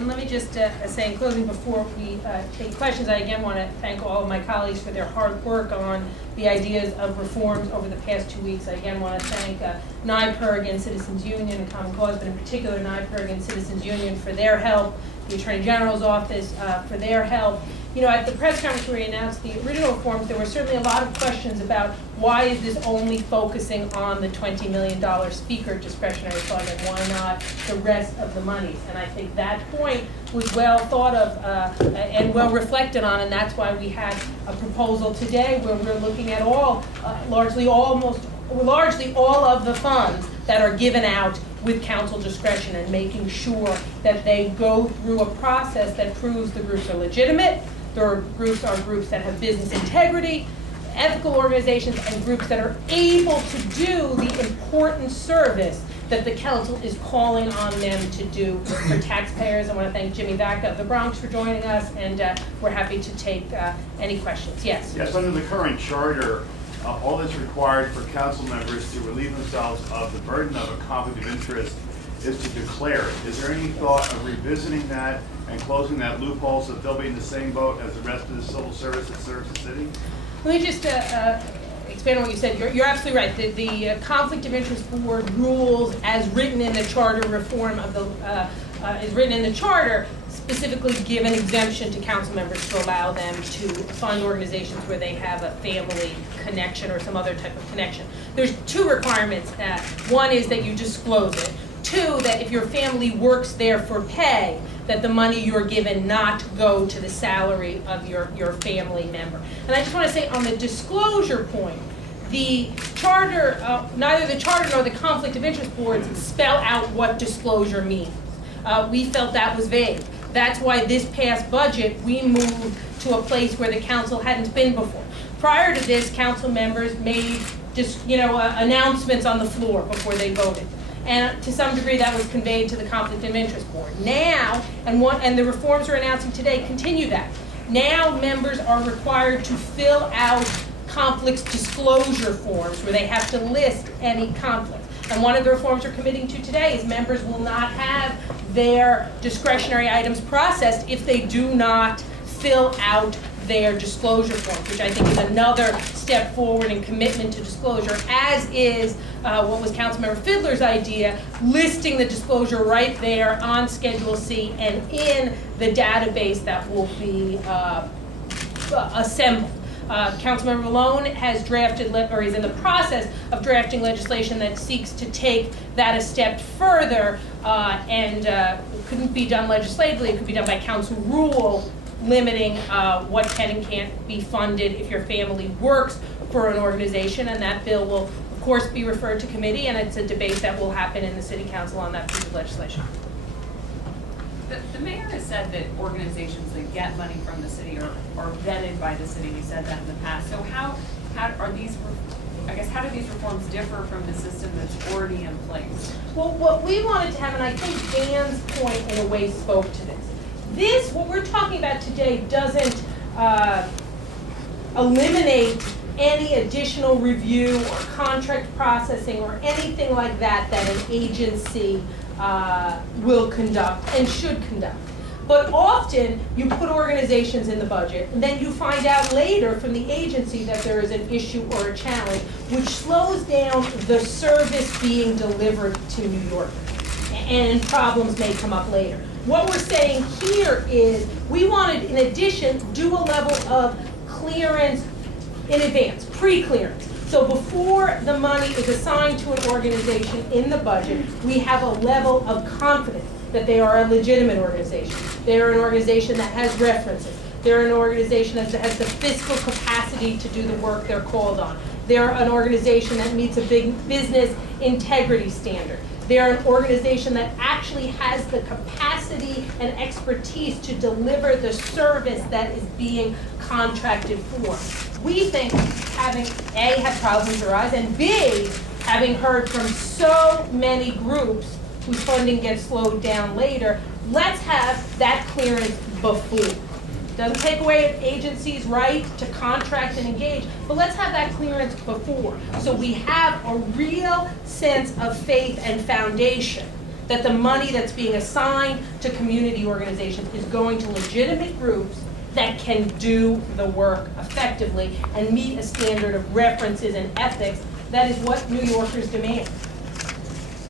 And let me just say in closing, before we take questions, I again want to thank all of my colleagues for their hard work on the ideas of reforms over the past 2 weeks. I again want to thank NYPIRG and Citizens Union and Common Cause, but in particular NYPIRG and Citizens Union for their help, the Attorney General's office for their help. You know, at the press conference where we announced the original reforms, there were certainly a lot of questions about why is this only focusing on the $20 million speaker discretionary fund and why not the rest of the monies. And I think that point was well thought of and well reflected on, and that's why we had a proposal today where we're looking at largely all of the funds that are given out with council discretion and making sure that they go through a process that proves the groups are legitimate. Their groups are groups that have business integrity, ethical organizations, and groups that are able to do the important service that the council is calling on them to do for taxpayers. I want to thank Jimmy Vaca of the Bronx for joining us, and we're happy to take any questions. Yes? Yes, under the current charter, all that's required for council members to relieve themselves of the burden of a conflict of interest is to declare it. Is there any thought of revisiting that and closing that loophole so that they'll be in the same boat as the rest of the civil service that serves the city? Let me just expand on what you said. You're absolutely right. The Conflict of Interest Board rules, as written in the charter reform of the is written in the charter, specifically give an exemption to council members to allow them to fund organizations where they have a family connection or some other type of connection. There's two requirements. One is that you disclose it. Two, that if your family works there for pay, that the money you're given not go to the salary of your family member. And I just want to say on the disclosure point, the charter, neither the charter nor the conflict of interest boards spell out what disclosure means. We felt that was vague. That's why this past budget, we moved to a place where the council hadn't been before. Prior to this, council members made just, announcements on the floor before they voted. And to some degree that was conveyed to the Conflict of Interest Board. Now, and the reforms we're announcing today continue that. Now members are required to fill out conflicts disclosure forms where they have to list any conflict. And one of the reforms we're committing to today is members will not have their discretionary items processed if they do not fill out their disclosure forms, which I think is another step forward in commitment to disclosure, as is what was Councilmember Fidler's idea, listing the disclosure right there on Schedule C and in the database that will be assembled. Councilmember Malone has drafted, or is in the process of drafting legislation that seeks to take that a step further, and it couldn't be done legislatively, it could be done by council rule, limiting what can and can't be funded if your family works for an organization, and that bill will, of course, be referred to committee, and it's a debate that will happen in the City Council on that piece of legislation. The mayor has said that organizations that get money from the city are vetted by the city. He said that in the past. So how are these, I guess, how do these reforms differ from the system that's already in place? Well, what we wanted to have, and I think Dan's point in a way spoke to this, what we're talking about today doesn't eliminate any additional review or contract processing or anything like that that an agency will conduct and should conduct. But often you put organizations in the budget and then you find out later from the agency that there is an issue or a challenge, which slows down the service being delivered to New Yorkers, and problems may come up later. What we're saying here is we wanted, in addition, do a level of clearance in advance, pre-clearance. So before the money is assigned to an organization in the budget, we have a level of confidence that they are a legitimate organization. They're an organization that has references. They're an organization that has the fiscal capacity to do the work they're called on. They're an organization that meets a big business integrity standard. They're an organization that actually has the capacity and expertise to deliver the service that is being contracted for. We think having A, had problems arise, and B, having heard from so many groups whose funding gets slowed down later, let's have that clearance before. Doesn't take away an agency's right to contract and engage, but let's have that clearance before. So we have a real sense of faith and foundation that the money that's being assigned to community organizations is going to legitimate groups that can do the work effectively and meet a standard of references and ethics that is what New Yorkers demand.